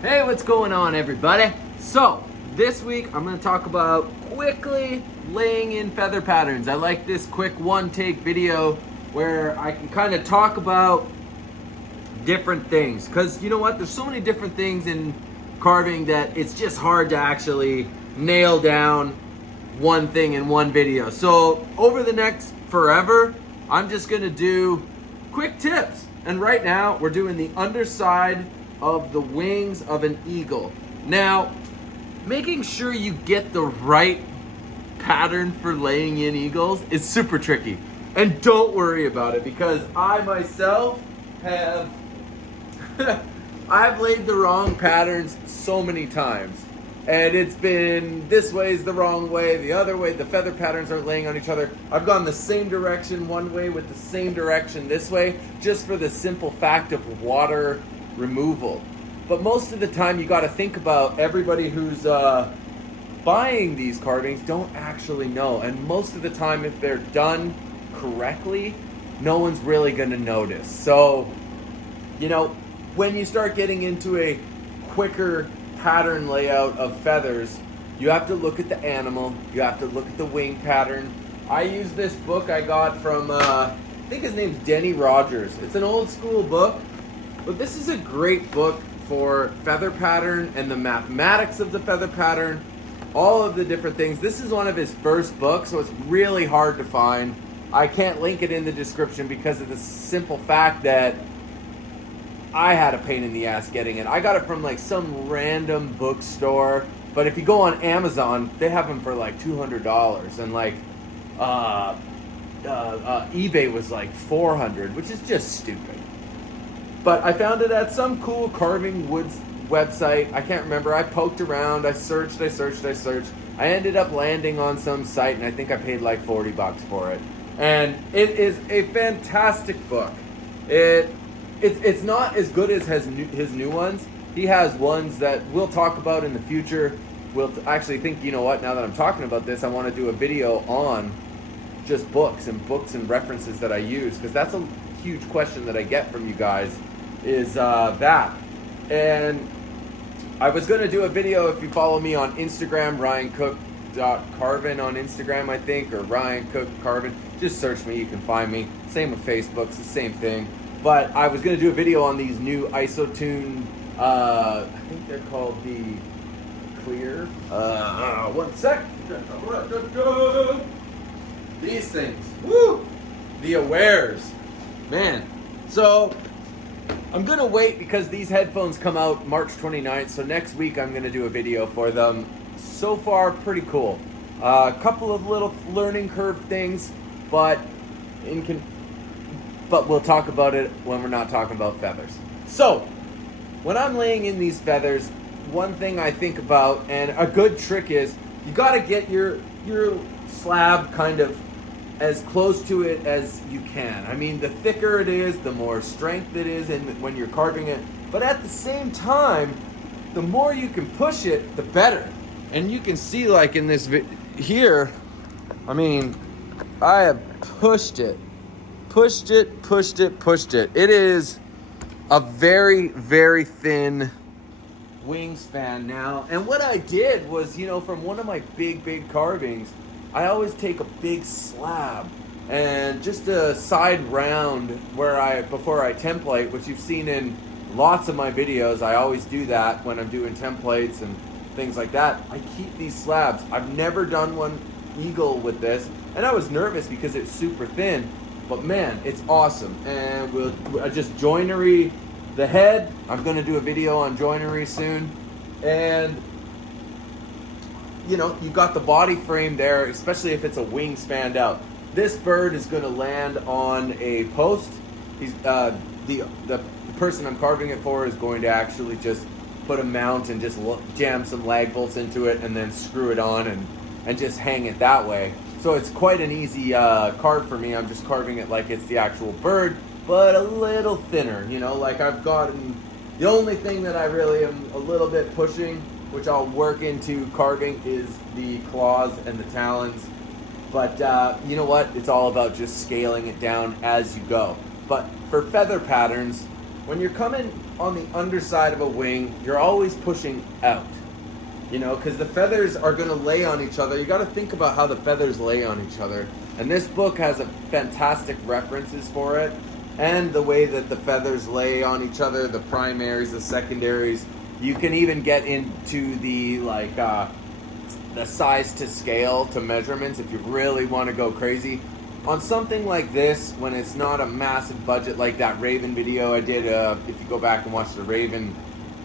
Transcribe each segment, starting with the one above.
Hey, what's going on, everybody? So, this week I'm going to talk about quickly laying in feather patterns. I like this quick one-take video where I can kind of talk about different things. Because you know what? There's so many different things in carving that it's just hard to actually nail down one thing in one video. So, over the next forever, I'm just going to do quick tips. And right now, we're doing the underside of the wings of an eagle. Now, making sure you get the right pattern for laying in eagles is super tricky. And don't worry about it, because I myself have I've laid the wrong patterns so many times. And it's been this way is the wrong way, the other way, the feather patterns aren't laying on each other. I've gone the same direction one way with the same direction this way, just for the simple fact of water removal. But most of the time you got to think about everybody who's buying these carvings don't actually know, and most of the time if they're done correctly, no one's really going to notice. So, you know, when you start getting into a quicker pattern layout of feathers, you have to look at the animal, you have to look at the wing pattern. I use this book I got from I think his name's Denny Rogers. It's an old school book, but this is a great book for feather pattern and the mathematics of the feather pattern, all of the different things. This is one of his first books, so it's really hard to find. I can't link it in the description because of the simple fact that I had a pain in the ass getting it. I got it from like some random bookstore, but if you go on Amazon, they have them for like $200, and like eBay was like $400, which is just stupid. But I found it at some cool carving woods website. I can't remember. I poked around. I searched. I ended up landing on some site, and I think I paid like $40 for it. And it is a fantastic book. It's not as good as his new ones. He has ones that we'll talk about in the future. We'll actually think, you know what, now that I'm talking about this, I want to do a video on just books and references that I use, because that's a huge question that I get from you guys is that. And I was going to do a video, if you follow me on Instagram, ryancook.carvin on Instagram, I think, or ryancookcarvin. Just search me, you can find me. Same with Facebook, it's the same thing. But I was going to do a video on these new IsoTune, I think they're called the Clear. One sec. These things. Woo! The Awares. Man. So, I'm going to wait because these headphones come out March 29th. So next week I'm going to do a video for them. So far, pretty cool. A couple of little learning curve things, but we'll talk about it when we're not talking about feathers. So, when I'm laying in these feathers, one thing I think about, and a good trick is, you got to get your slab kind of as close to it as you can. I mean, the thicker it is, the more strength it is when you're carving it. But at the same time, the more you can push it, the better. And you can see, like in this here, I mean, I have pushed it. It is a very, very thin wingspan now. And what I did was, you know, from one of my big carvings, I always take a big slab and just a side round before I template, which you've seen in lots of my videos. I always do that when I'm doing templates and things like that. I keep these slabs. I've never done one eagle with this, and I was nervous because it's super thin. But man, it's awesome. And we'll just joinery the head. I'm going to do a video on joinery soon. And, you know, you got the body frame there, especially if it's a wing spanned out. This bird is going to land on a post. He's the person I'm carving it for is going to actually just put a mount and just jam some lag bolts into it and then screw it on and just hang it that way. So it's quite an easy carve for me. I'm just carving it like it's the actual bird, but a little thinner, you know, like I've gotten, the only thing that I really am a little bit pushing, which I'll work into carving, is the claws and the talons. But you know what? It's all about just scaling it down as you go. But for feather patterns, when you're coming on the underside of a wing, you're always pushing out. You know, because the feathers are going to lay on each other. You got to think about how the feathers lay on each other. And this book has a fantastic references for it, and the way that the feathers lay on each other, the primaries, the secondaries. You can even get into the the size to scale to measurements if you really want to go crazy. On something like this, when it's not a massive budget like that Raven video I did, if you go back and watch the Raven,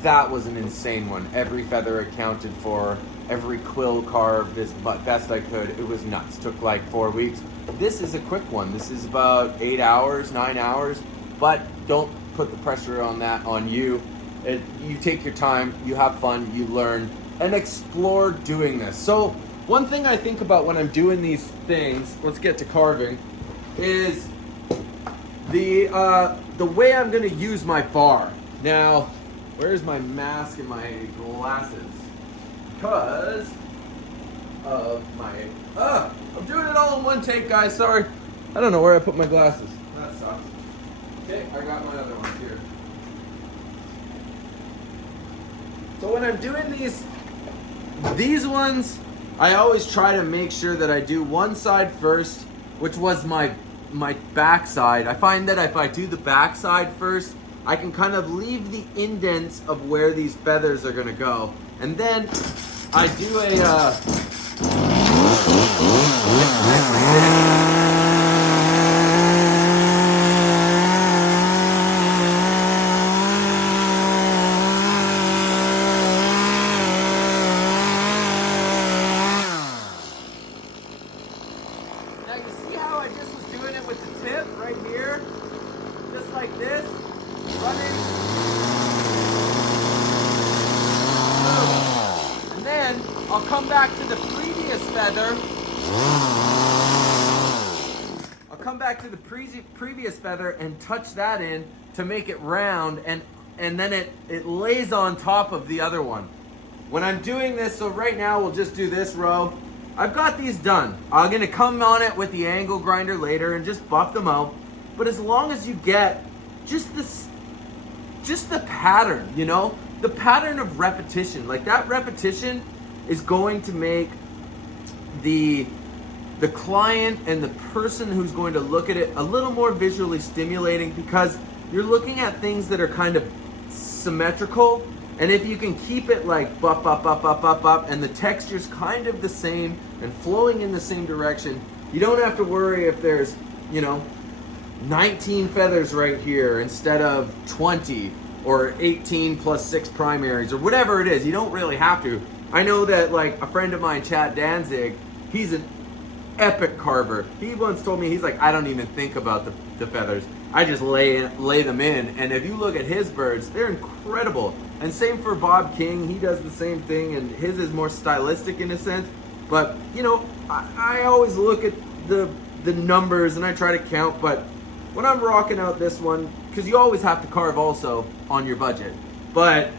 that was an insane one. Every feather accounted for, every quill carved as best I could. It was nuts. Took like 4 weeks. This is a quick one. This is about 8 hours, 9 hours, but don't put the pressure on that on you. You take your time, you have fun, you learn, and explore doing this. So one thing I think about when I'm doing these things, let's get to carving, is the way I'm going to use my bar. Now, where's my mask and my glasses? Because of my... I'm doing it all in one take, guys. Sorry. I don't know where I put my glasses. That sucks. Okay, I got my other ones here. So when I'm doing these ones, I always try to make sure that I do one side first, which was my back side. I find that if I do the back side first, I can kind of leave the indents of where these feathers are going to go. And then I do Now you see how I just was doing it with the tip right here? Just like this. Running. And then I'll come back to the previous feather. I'll come back to the previous feather and touch that in to make it round, and then it lays on top of the other one. When I'm doing this, so right now we'll just do this row. I've got these done. I'm gonna come on it with the angle grinder later and just buff them out. But as long as you get just the pattern, you know, the pattern of repetition, like that repetition is going to make the client and the person who's going to look at it a little more visually stimulating, because you're looking at things that are kind of symmetrical. And if you can keep it like up, and the texture's kind of the same and flowing in the same direction, you don't have to worry if there's, you know, 19 feathers right here instead of 20 or 18 plus 6 primaries or whatever it is. You don't really have to. I know that like a friend of mine, Chad Danzig, he's an epic carver. He once told me, he's like, I don't even think about the feathers. I just lay them in. And if you look at his birds, they're incredible. And same for Bob King. He does the same thing, and his is more stylistic in a sense. But, you know, I always look at the numbers and I try to count. But when I'm rocking out this one, because you always have to carve also on your budget. But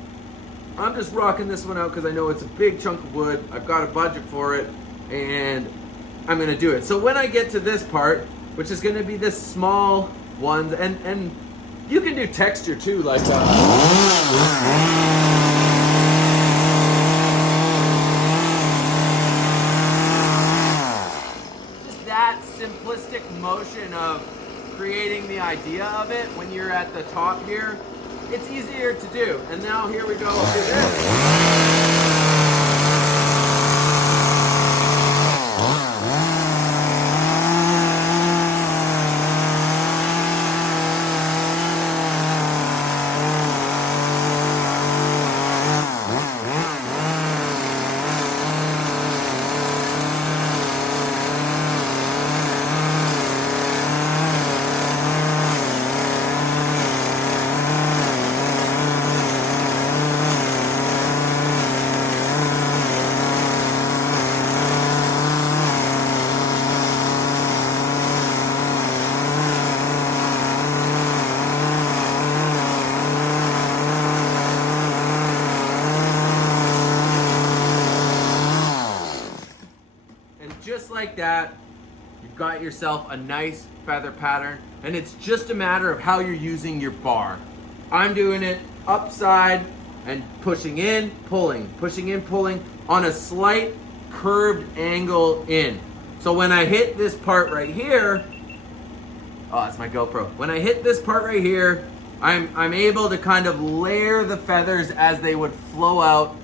I'm just rocking this one out because I know it's a big chunk of wood. I've got a budget for it, and I'm going to do it. So when I get to this part, which is going to be this small ones, and you can do texture too, like just that simplistic motion of creating the idea of it when you're at the top here, it's easier to do. And now here we go, we'll do this. Just like that, you've got yourself a nice feather pattern, and it's just a matter of how you're using your bar. I'm doing it upside and pushing in, pulling, pushing in, pulling on a slight curved angle in. So when I hit this part right here, oh, that's my GoPro. When I hit this part right here, I'm able to kind of layer the feathers as they would flow out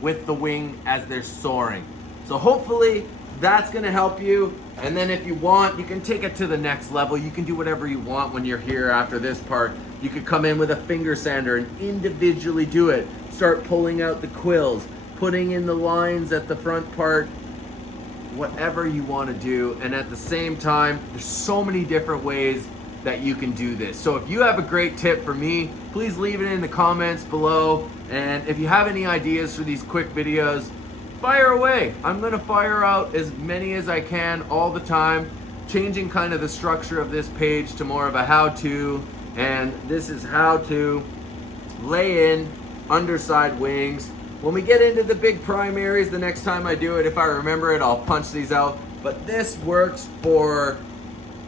with the wing as they're soaring. So hopefully that's gonna help you. And then if you want, you can take it to the next level. You can do whatever you want when you're here after this part. You could come in with a finger sander and individually do it. Start pulling out the quills, putting in the lines at the front part, whatever you want to do. And at the same time, there's so many different ways that you can do this. So if you have a great tip for me, please leave it in the comments below. And if you have any ideas for these quick videos, fire away. I'm gonna fire out as many as I can all the time, changing kind of the structure of this page to more of a how-to. And this is how to lay in underside wings. When we get into the big primaries, the next time I do it, if I remember it, I'll punch these out. But this works for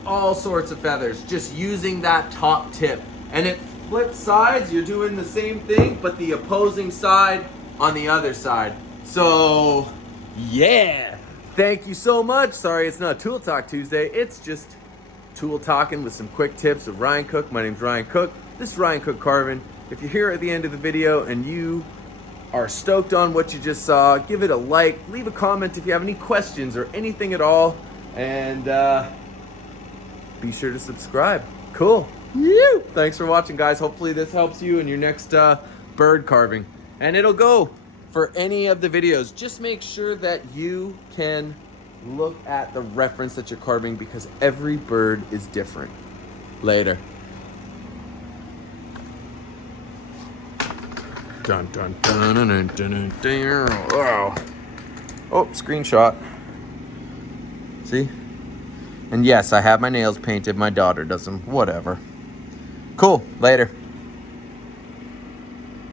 all sorts of feathers, just using that top tip. And it flips sides, you're doing the same thing, but the opposing side on the other side. So, yeah. Thank you so much. Sorry, it's not Tool Talk Tuesday. It's just tool talking with some quick tips of Ryan Cook. My name's Ryan Cook. This is Ryan Cook Carving. If you're here at the end of the video and you are stoked on what you just saw, give it a like, leave a comment if you have any questions or anything at all, and be sure to subscribe. Cool. Thanks for watching, guys. Hopefully this helps you in your next bird carving. And it'll go for any of the videos. Just make sure that you can look at the reference that you're carving, because every bird is different. Later. Dun dun dun dun dun dun dun. Oh, screenshot. See? And yes, I have my nails painted. My daughter does them. Whatever. Cool. Later.